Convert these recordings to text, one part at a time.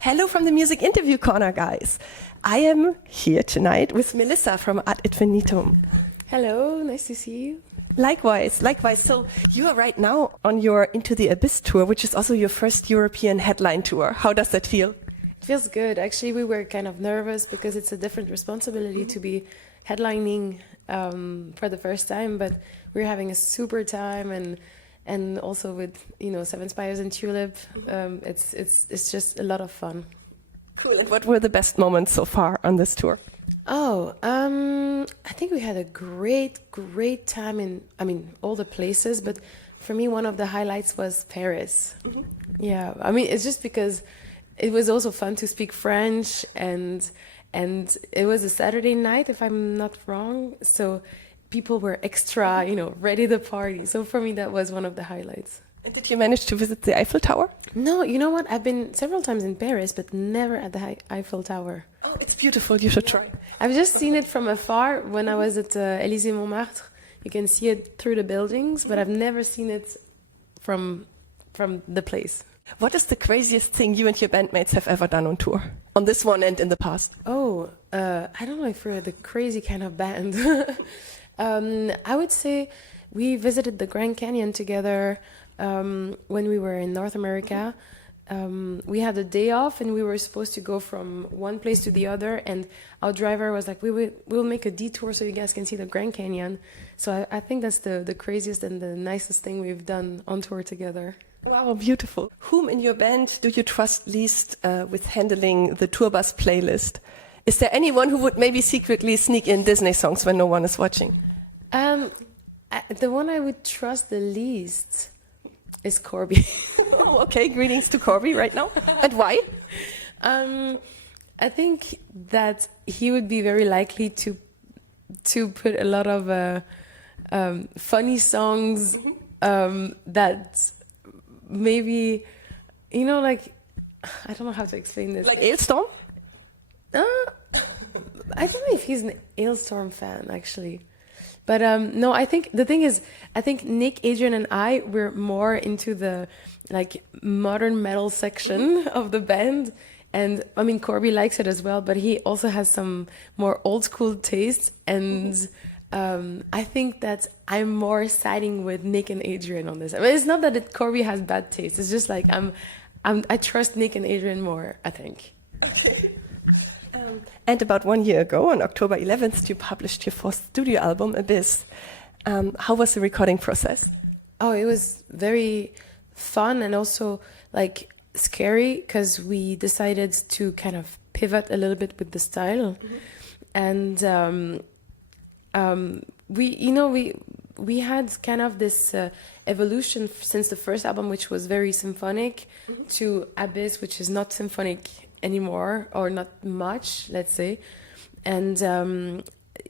Hello from the Music Interview Corner, guys. I am here tonight with Melissa from Infinitum. Hello, nice to see you. Likewise. So you are right now on your Into the Abyss tour, which is also your first European headline tour. How does that feel? It feels good. Actually, we were kind of nervous because it's a different responsibility to be headlining for the first time, but we're having a super time, and also with Seven Spires and Tulip, it's just a lot of fun. Cool. And what were the best moments so far on this tour? I think we had a great time in, all the places, but for me, one of the highlights was Paris. Mm-hmm. Yeah, it's just because it was also fun to speak French, and it was a Saturday night, if I'm not wrong, so people were extra, ready to party. So for me, that was one of the highlights. And did you manage to visit the Eiffel Tower? No, you know what? I've been several times in Paris, but never at the Eiffel Tower. Oh, it's beautiful. You should try. I've just seen it from afar when I was at Élysée Montmartre. You can see it through the buildings, but I've never seen it from the place. What is the craziest thing you and your bandmates have ever done on tour? On this one and in the past? I don't know if we're the crazy kind of band. I would say we visited the Grand Canyon together when we were in North America. We had a day off and we were supposed to go from one place to the other, and our driver was like, we'll make a detour so you guys can see the Grand Canyon. So I think that's the craziest and the nicest thing we've done on tour together. Wow, beautiful. Whom in your band do you trust least with handling the tour bus playlist? Is there anyone who would maybe secretly sneak in Disney songs when no one is watching? The one I would trust the least is Corby. Oh, okay. Greetings to Corby right now. And why? I think that he would be very likely to put a lot of funny songs that maybe, like, I don't know how to explain this. Like Ailstorm? I don't know if he's an Ailstorm fan, actually. But no, I think the thing is, I think Nick, Adrian, and I, we're more into the modern metal section of the band. And Corby likes it as well, but he also has some more old school tastes. And I think that I'm more siding with Nick and Adrian on this. It's not that Corby has bad taste. It's just like I trust Nick and Adrian more, I think. Okay. And about 1 year ago, on October 11th, you published your fourth studio album, Abyss. How was the recording process? Oh, it was very fun and also scary, because we decided to kind of pivot a little bit with the style. Mm-hmm. And we had kind of this evolution since the first album, which was very symphonic, mm-hmm. to Abyss, which is not symphonic anymore, or not much, let's say. And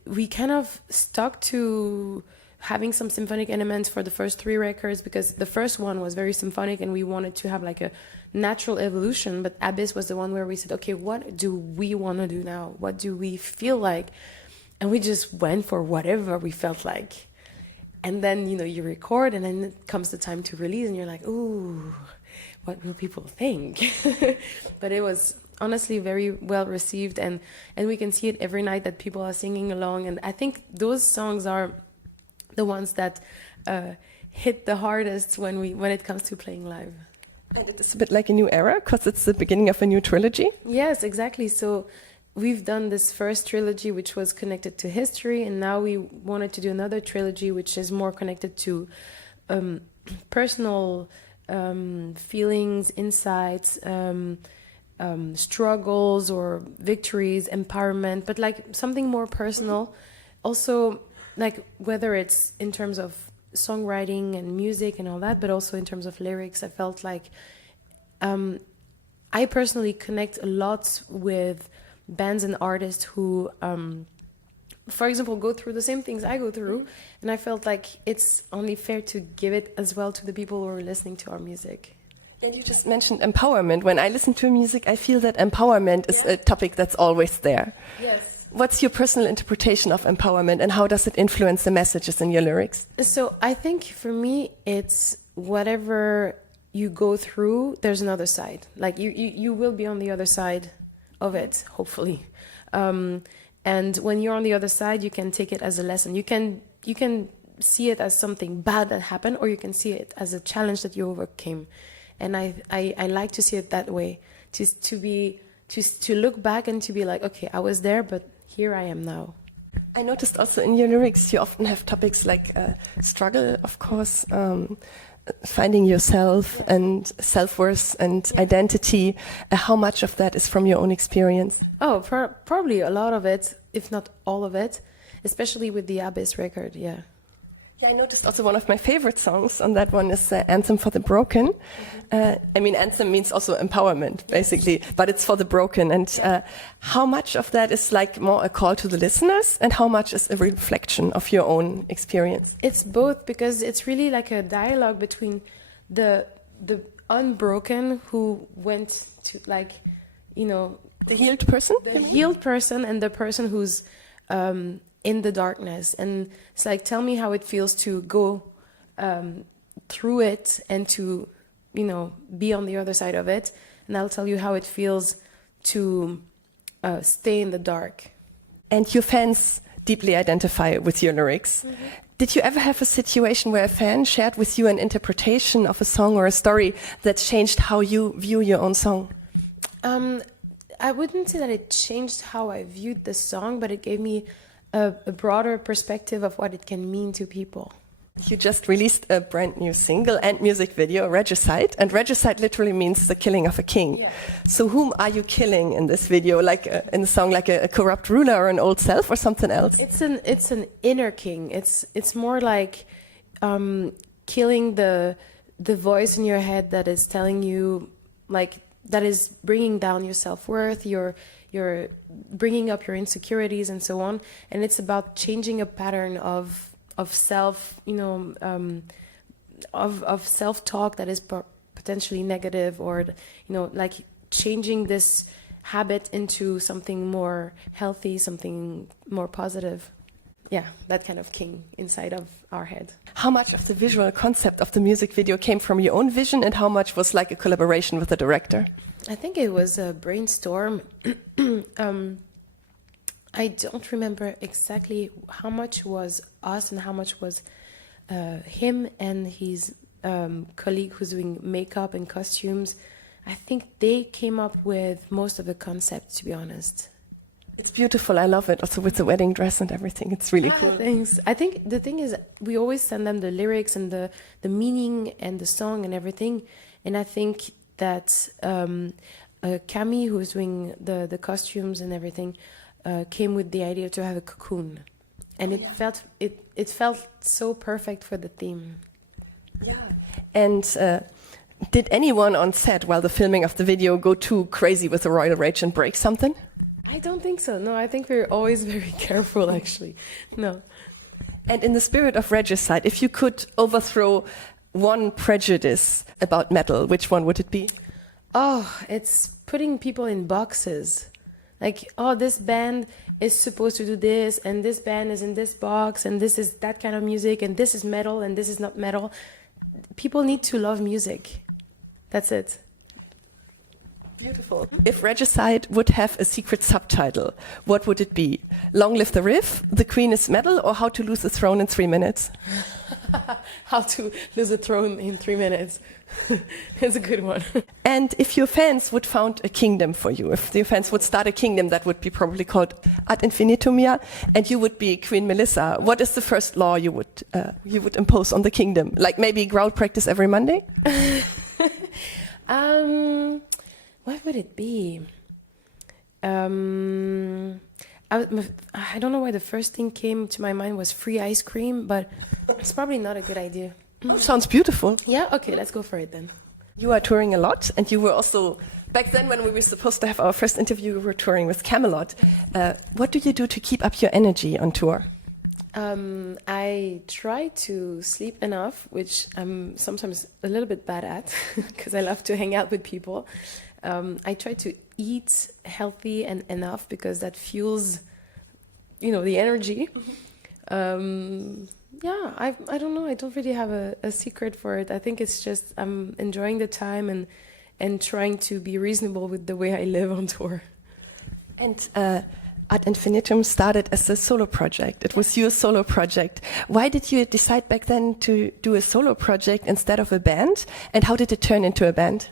we kind of stuck to having some symphonic elements for the first 3 records, because the first one was very symphonic and we wanted to have a natural evolution. But Abyss was the one where we said, okay, what do we want to do now? What do we feel like? And we just went for whatever we felt like. And then, you record, and then it comes the time to release, and you're like, ooh, what will people think? But it was honestly very well received, and we can see it every night that people are singing along. And I think those songs are the ones that hit the hardest when it comes to playing live. And it is a bit like a new era, because it's the beginning of a new trilogy? Yes, exactly. So we've done this first trilogy, which was connected to history, and now we wanted to do another trilogy, which is more connected to personal feelings, insights, struggles or victories, empowerment, but something more personal. Also, whether it's in terms of songwriting and music and all that, but also in terms of lyrics, I felt like I personally connect a lot with bands and artists who, for example, go through the same things I go through, and I felt like it's only fair to give it as well to the people who are listening to our music. And you just mentioned empowerment. When I listen to music, I feel that empowerment is a topic that's always there. Yes. What's your personal interpretation of empowerment, and how does it influence the messages in your lyrics? So I think for me, it's whatever you go through, there's another side. Like you will be on the other side of it, hopefully. And when you're on the other side, you can take it as a lesson. You can see it as something bad that happened, or you can see it as a challenge that you overcame. And I like to see it that way, to look back and to be like, okay, I was there, but here I am now. I noticed also in your lyrics you often have topics like struggle, of course, finding yourself and self-worth and identity. How much of that is from your own experience? Oh, probably a lot of it, if not all of it, especially with the Abyss record, yeah. Yeah, I noticed also one of my favorite songs on that one is Anthem for the Broken. I mean, anthem means also empowerment, basically, but it's for the broken. And how much of that is like more a call to the listeners, and how much is a reflection of your own experience? It's both, because it's really like a dialogue between the unbroken who went to, like, you know, The healed person? the healed person, and the person who's in the darkness. And it's like, tell me how it feels to go through it and to, you know, be on the other side of it. And I'll tell you how it feels to stay in the dark. And your fans deeply identify with your lyrics. Mm-hmm. Did you ever have a situation where a fan shared with you an interpretation of a song or a story that changed how you view your own song? I wouldn't say that it changed how I viewed the song, but it gave me a broader perspective of what it can mean to people. You just released a brand new single and music video, Regicide, and Regicide literally means the killing of a king. Yeah. So whom are you killing in this video? Like in the song, like a corrupt ruler or an old self or something else? It's an inner king. It's more like killing the voice in your head that is telling you, like, that is bringing down your self-worth, you're bringing up your insecurities and so on. And it's about changing a pattern of self, you know, of self-talk that is potentially negative, or, you know, like changing this habit into something more healthy, something more positive. Yeah, that kind of king inside of our head. How much of the visual concept of the music video came from your own vision, and how much was like a collaboration with the director? I think it was a brainstorm. I don't remember exactly how much was us and how much was him and his colleague who's doing makeup and costumes. I think they came up with most of the concept, to be honest. It's beautiful. I love it. Also with the wedding dress and everything. It's really cool. Thanks. I think the thing is, we always send them the lyrics and the meaning and the song and everything. And I think that Camille, who's doing the costumes and everything, came with the idea to have a cocoon. And it felt so perfect for the theme. Yeah. And did anyone on set while the filming of the video go too crazy with the royal rage and break something? I don't think so. No, I think we're always very careful, actually. No. And in the spirit of Regicide, if you could overthrow one prejudice about metal, which one would it be? Oh, it's putting people in boxes. Like, oh, this band is supposed to do this, and this band is in this box, and this is that kind of music, and this is metal, and this is not metal. People need to love music. That's it. Beautiful. If Regicide would have a secret subtitle, what would it be? Long Live the Riff, The Queen is Metal, or How to Lose a Throne in 3 minutes? How to Lose a Throne in 3 minutes. It's a good one. And if your fans would found a kingdom for you, if your fans would start a kingdom that would be probably called Ad Infinitum, yeah, and you would be Queen Melissa, what is the first law you would impose on the kingdom? Like maybe ground practice every Monday? What would it be? I don't know why the first thing came to my mind was free ice cream, but it's probably not a good idea. Oh, sounds beautiful. Yeah? Okay, let's go for it then. You are touring a lot, and you were also, back then when we were supposed to have our first interview, we were touring with Camelot. What do you do to keep up your energy on tour? I try to sleep enough, which I'm sometimes a little bit bad at, because I love to hang out with people. I try to eat healthy and enough, because that fuels, the energy. Yeah, I don't know. I don't really have a secret for it. I think it's just I'm enjoying the time and trying to be reasonable with the way I live on tour. And Ad Infinitum started as a solo project. It was your solo project. Why did you decide back then to do a solo project instead of a band? And how did it turn into a band?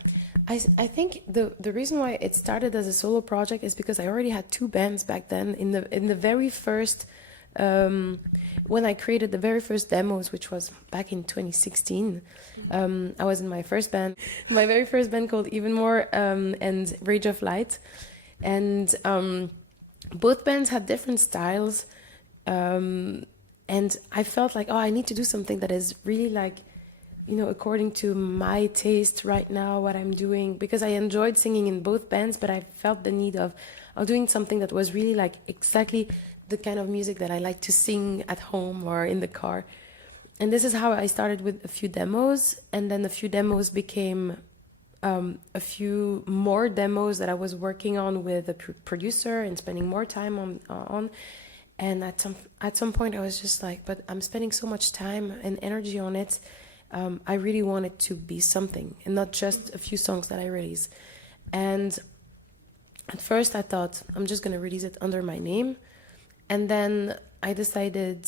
I think the reason why it started as a solo project is because I already had two bands back then. In the very first when I created the very first demos, which was back in 2016, I was in my first band, my very first band called Even More and Rage of Light, and both bands had different styles, and I felt like, oh, I need to do something that is really like, you know, according to my taste right now, what I'm doing, because I enjoyed singing in both bands, but I felt the need of doing something that was really like exactly the kind of music that I like to sing at home or in the car. And this is how I started with a few demos, and then a few demos became a few more demos that I was working on with a producer and spending more time on. And at some point I was just like, but I'm spending so much time and energy on it. I really want it to be something and not just a few songs that I release. And at first I thought I'm just going to release it under my name. And then I decided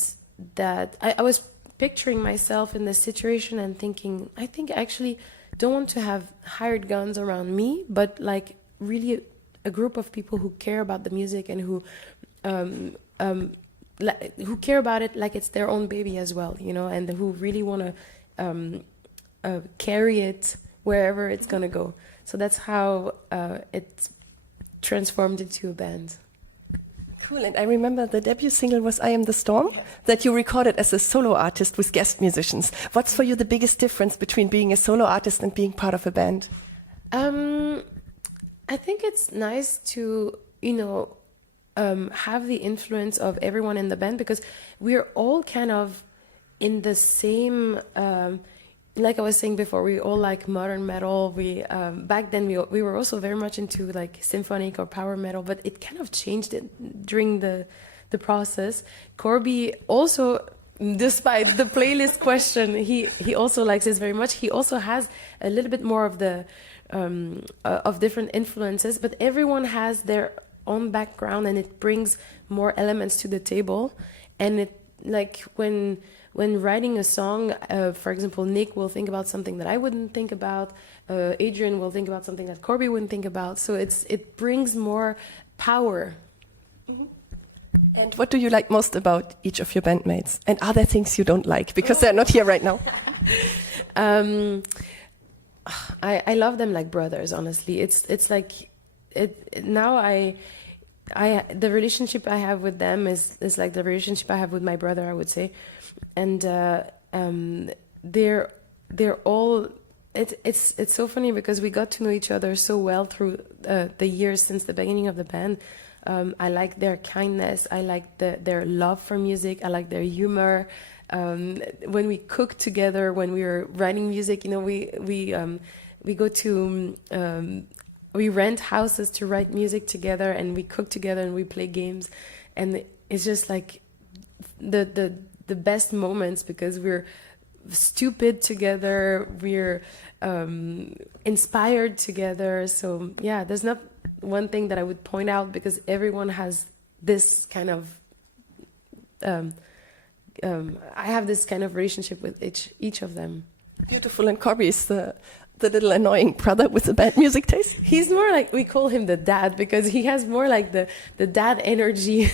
that I was picturing myself in this situation and thinking, I think I actually don't want to have hired guns around me, but like really a group of people who care about the music and who care about it like it's their own baby as well, you know, and who really want to carry it wherever it's gonna go. So that's how it transformed into a band. Cool, and I remember the debut single was I Am the Storm, that you recorded as a solo artist with guest musicians. What's for you the biggest difference between being a solo artist and being part of a band? I think it's nice to, you know, have the influence of everyone in the band, because we're all kind of in the same, like I was saying before, we all like modern metal. We back then we were also very much into like symphonic or power metal, but it kind of changed it during the process. Corby also, despite the playlist question, he also likes this very much. He also has a little bit more of the of different influences, but everyone has their own background, and it brings more elements to the table. And it, like when writing a song, for example, Nick will think about something that I wouldn't think about. Adrian will think about something that Corby wouldn't think about. So it brings more power. Mm-hmm. And what do you like most about each of your bandmates? And are there things you don't like? Because they're not here right now. I love them like brothers, honestly. It's like now the relationship I have with them is like the relationship I have with my brother, I would say. And they're all, it's so funny because we got to know each other so well through the years since the beginning of the band. I like their kindness, I like their love for music, I like their humor. When we cook together, when we were writing music, you know, we go to we rent houses to write music together, and we cook together and we play games, and it's just like the best moments, because we're stupid together, we're inspired together. So yeah, there's not one thing that I would point out, because everyone has this kind of I have this kind of relationship with each of them. Beautiful. And Corby is the little annoying brother with the bad music taste. He's more like, we call him the dad, because he has more like the dad energy.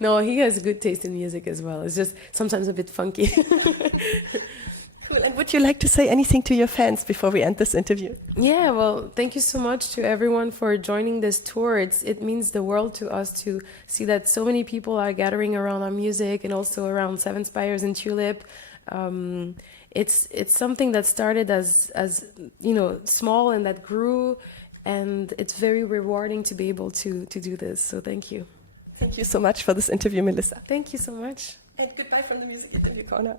No, he has good taste in music as well. It's just sometimes a bit funky. Cool. And would you like to say anything to your fans before we end this interview? Yeah, well, thank you so much to everyone for joining this tour. It means the world to us to see that so many people are gathering around our music, and also around Seven Spires and Tulip. It's something that started as you know, small, and that grew, and it's very rewarding to be able to do this. So thank you. Thank you so much for this interview, Melissa. Thank you so much. And goodbye from the Music Interview Corner.